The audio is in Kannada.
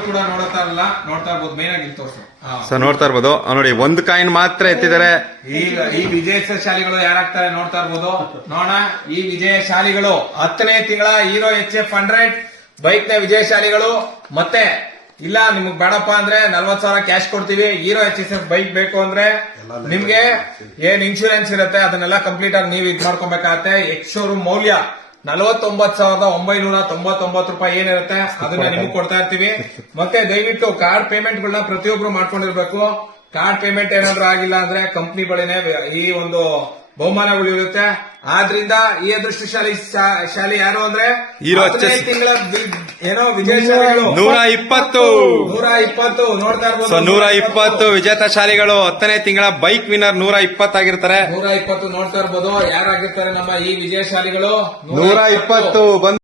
ಕೂಡ ನೋಡ್ತಾ ಇರಲ್ಲ ನೋಡ್ತಾ ಇರ್ಬೋದು ಮೇನ್ ಆಗಿ ಇಲ್ಲಿ ತೋರ್ಸು. ಹಾ. ಸೊ ನೋಡ್ತಾ ಇರ್ಬೋದು. ಆ, ನೋಡಿ ಒಂದ್ ಕಾಯಿನ್ ಮಾತ್ರ ಎತ್ತಿದ್ದಾರೆ. ಈಗ ಈ ವಿಜಯಶಾಲಿಗಳು ಯಾರಾಗ್ತಾರೆ ನೋಡ್ತಾ ಇರ್ಬೋದು. ನೋಡೋಣ ಈ ವಿಜಯಶಾಲಿಗಳು ಹತ್ತನೇ ತಿಂಗಳ ಹೀರೋ ಎಚ್ ಎಫ್ ಹಂಡ್ರೆಡ್ ಬೈಕ್ನ ವಿಜಯಶಾಲಿಗಳು ಮತ್ತೆ ಇಲ್ಲ ನಿಮ್ಗೆ ಬೇಡಪ್ಪ ಅಂದ್ರೆ ನಲ್ವತ್ ಸಾವಿರ ಕ್ಯಾಶ್ ಕೊಡ್ತೀವಿ. Hero H S F bike ಬೇಕು ಅಂದ್ರೆ ನಿಮ್ಗೆ ಏನ್ ಇನ್ಶೂರೆನ್ಸ್ ಇರುತ್ತೆ? ಅದನ್ನೆಲ್ಲ ಕಂಪ್ಲೀಟ್ ಆಗಿ ನೀವು ಇದ್ ಮಾಡ್ಕೊಬೇಕಾಗತ್ತೆ. ಎಕ್ಸ್ ಶೋರೂಮ್ ಮೌಲ್ಯ. ನಲವತ್ತೊಂಬತ್ ಸಾವಿರದ ಒಂಬೈನೂರ ತೊಂಬತ್ತೊಂಬತ್ತು ರೂಪಾಯಿ ಏನಿರುತ್ತೆ ಅದನ್ನ ನಿಮಗೆ ಕೊಡ್ತಾ ಇರ್ತೀವಿ. ಮತ್ತೆ ದಯವಿಟ್ಟು ಕಾರ್ಡ್ ಪೇಮೆಂಟ್ ಗಳನ್ನ ಪ್ರತಿಯೊಬ್ರು ಮಾಡ್ಕೊಂಡಿರ್ಬೇಕು. ಕಾರ್ಡ್ ಪೇಮೆಂಟ್ ಏನಾದ್ರೂ ಆಗಿಲ್ಲ ಅಂದ್ರೆ ಕಂಪ್ನಿ ಬಳಿನೇ ಈ ಒಂದು ಬಹುಮಾನ ಇರುತ್ತೆ ಆದ್ರಿಂದ ಈ ಅದೃಷ್ಟಶಾಲಿ ಶಾ- ಶಾಲಿ ಯಾರು ಅಂದ್ರೆ ಹೀರೋ HS ತಿಂಗಳ ಏನೋ ವಿಜಯಶಾಲಿಗಳು ನೂರ ಇಪ್ಪತ್ತು. ನೂರ ಇಪ್ಪತ್ತು. ನೋಡ್ತಾ ಇರ್ಬೋದು. ಸೊ ನೂರ ಇಪ್ಪತ್ತು ವಿಜೇತ ಶಾಲಿಗಳು ಹತ್ತನೇ ತಿಂಗಳ ಬೈಕ್ ವಿನ್ನರ್ ನೂರ ಇಪ್ಪತ್ತಾಗಿರ್ತಾರೆ. ನೂರ ಇಪ್ಪತ್ತು ನೋಡ್ತಾ ಇರ್ಬೋದು. ಯಾರಾಗಿರ್ತಾರೆ ನಮ್ಮ ಈ ವಿಜಯಶಾಲಿಗಳು? ನೂರ ಇಪ್ಪತ್ತು. ಬಂದು